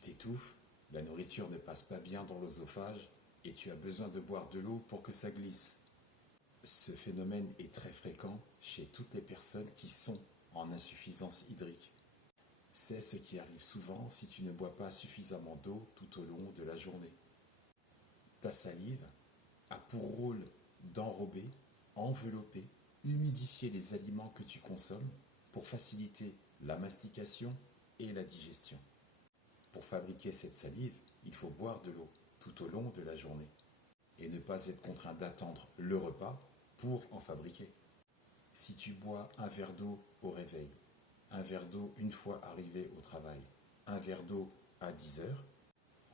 t'étouffes, la nourriture ne passe pas bien dans l'œsophage et tu as besoin de boire de l'eau pour que ça glisse. Ce phénomène est très fréquent chez toutes les personnes qui sont en insuffisance hydrique. C'est ce qui arrive souvent si tu ne bois pas suffisamment d'eau tout au long de la journée. Ta salive a pour rôle d'enrober, envelopper, humidifier les aliments que tu consommes pour faciliter la mastication et la digestion. Pour fabriquer cette salive, il faut boire de l'eau tout au long de la journée et ne pas être contraint d'attendre le repas pour en fabriquer. Si tu bois un verre d'eau au réveil, un verre d'eau une fois arrivé au travail, un verre d'eau à 10 heures,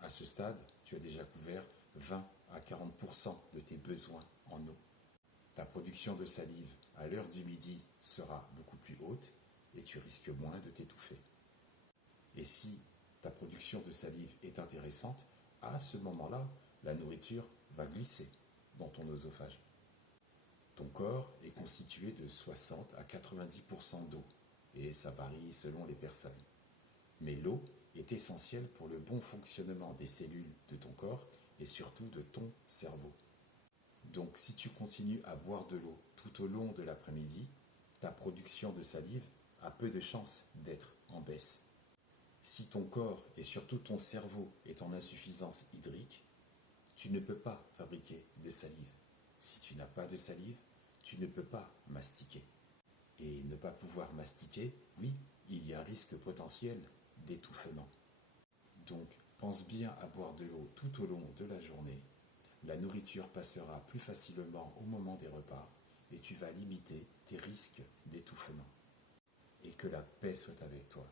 à ce stade, tu as déjà couvert 20 à 40% de tes besoins en eau. Ta production de salive à l'heure du midi sera beaucoup plus haute et tu risques moins de t'étouffer. Et si ta production de salive est intéressante, à ce moment-là, la nourriture va glisser dans ton œsophage. Ton corps est constitué de 60 à 90% d'eau, et ça varie selon les personnes. Mais l'eau est essentielle pour le bon fonctionnement des cellules de ton corps et surtout de ton cerveau. Donc si tu continues à boire de l'eau tout au long de l'après-midi, ta production de salive a peu de chances d'être en baisse. Si ton corps et surtout ton cerveau est en insuffisance hydrique, tu ne peux pas fabriquer de salive. Si tu n'as pas de salive, tu ne peux pas mastiquer. Et ne pas pouvoir mastiquer, oui, il y a un risque potentiel d'étouffement. Donc, pense bien à boire de l'eau tout au long de la journée. La nourriture passera plus facilement au moment des repas et tu vas limiter tes risques d'étouffement. Et que la paix soit avec toi.